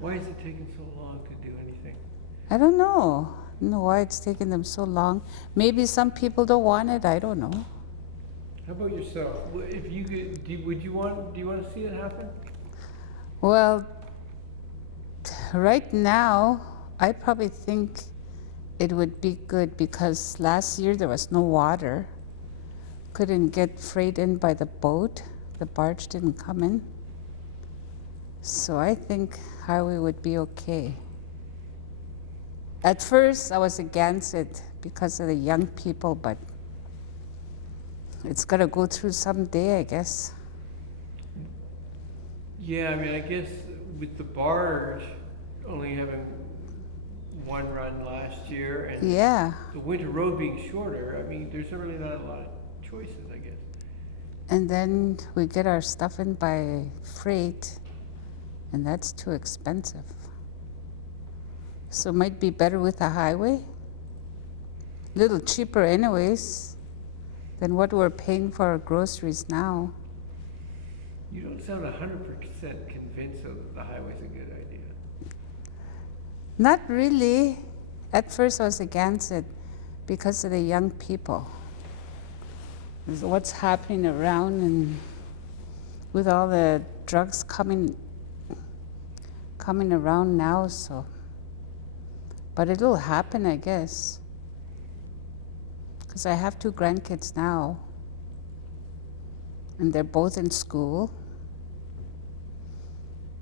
Why is it taking so long to do anything? I don't know. I don't know why it's taking them so long. Maybe some people don't want it. I don't know. How about yourself? If you could, do you want to see it happen? Well, right now, I probably think it would be good because last year there was no water. Couldn't get freight in by the boat. The barge didn't come in. So I think highway would be okay. At first, I was against it because of the young people, but it's got to go through someday, I guess. Yeah, I mean, I guess with the barge only having one run last year and Yeah. the winter road being shorter, I mean, there's really not a lot of choices, I guess. And then we get our stuff in by freight, and that's too expensive. So it might be better with a highway. Little cheaper anyways than what we're paying for our groceries now. You don't sound 100% convinced that the highway's a good idea. Not really. At first I was against it because of the young people. What's happening around and with all the drugs coming around now, so. But it'll happen, I guess. Because I have 2 grandkids now, and they're both in school.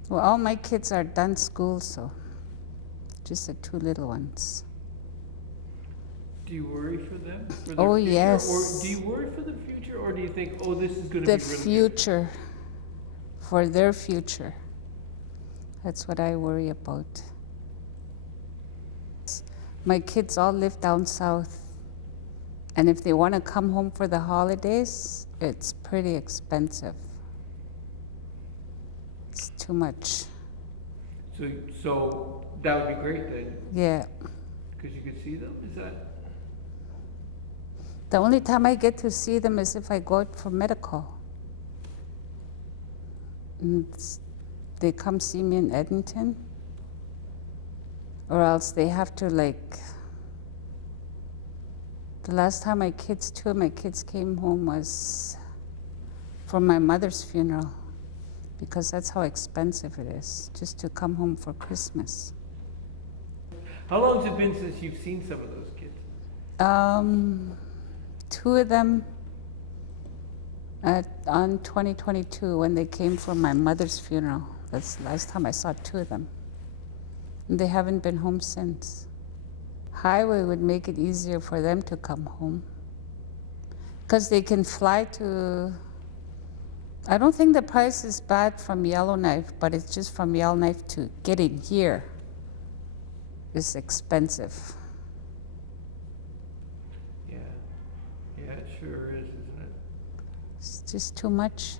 Well, all my kids are done school, so just the 2 little ones. Do you worry for them? For Oh, future? yes. Or do you worry for the future, or do you think, oh, this is going to The be really future, for their future. That's what I worry about. My kids all live down south, and if they want to come home for the holidays, it's pretty expensive. It's too much. So that would be great then, Yeah. because you could see them. Is that? The only time I get to see them is if I go out for medical. And they come see me in Edmonton, or else they have to, like, the last time 2 of my kids came home was for my mother's funeral, because that's how expensive it is, just to come home for Christmas. How long has it been since you've seen some of those kids? 2 of them on 2022 when they came for my mother's funeral. That's the last time I saw 2 of them. And they haven't been home since. Highway would make it easier for them to come home. Because they can fly to, I don't think the price is bad from Yellowknife, but it's just from Yellowknife to getting here is expensive. Yeah. Yeah, it sure is, isn't it? It's just too much.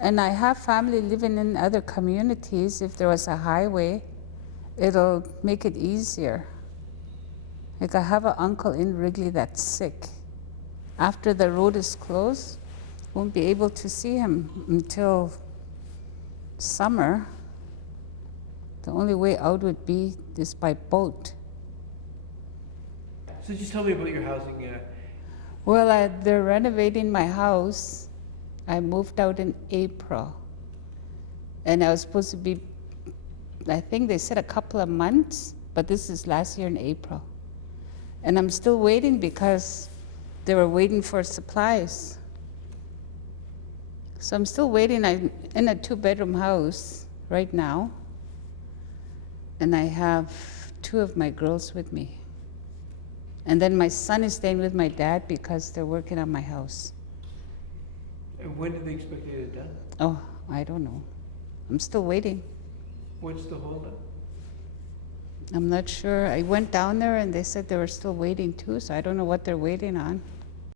And I have family living in other communities. If there was a highway, it'll make it easier. Like I have an uncle in Wrigley that's sick. After the road is closed, won't be able to see him until summer. The only way out would be just by boat. So just tell me about your housing. Well, they're renovating my house. I moved out in April. And I was supposed to be, I think they said a couple of months, but this is last year in April. And I'm still waiting because they were waiting for supplies. So I'm still waiting. I'm in a 2-bedroom house right now. And I have 2 of my girls with me. And then my son is staying with my dad because they're working on my house. And when do they expect to get it done? Oh, I don't know. I'm still waiting. What's the holdup? I'm not sure. I went down there and they said they were still waiting too, so I don't know what they're waiting on.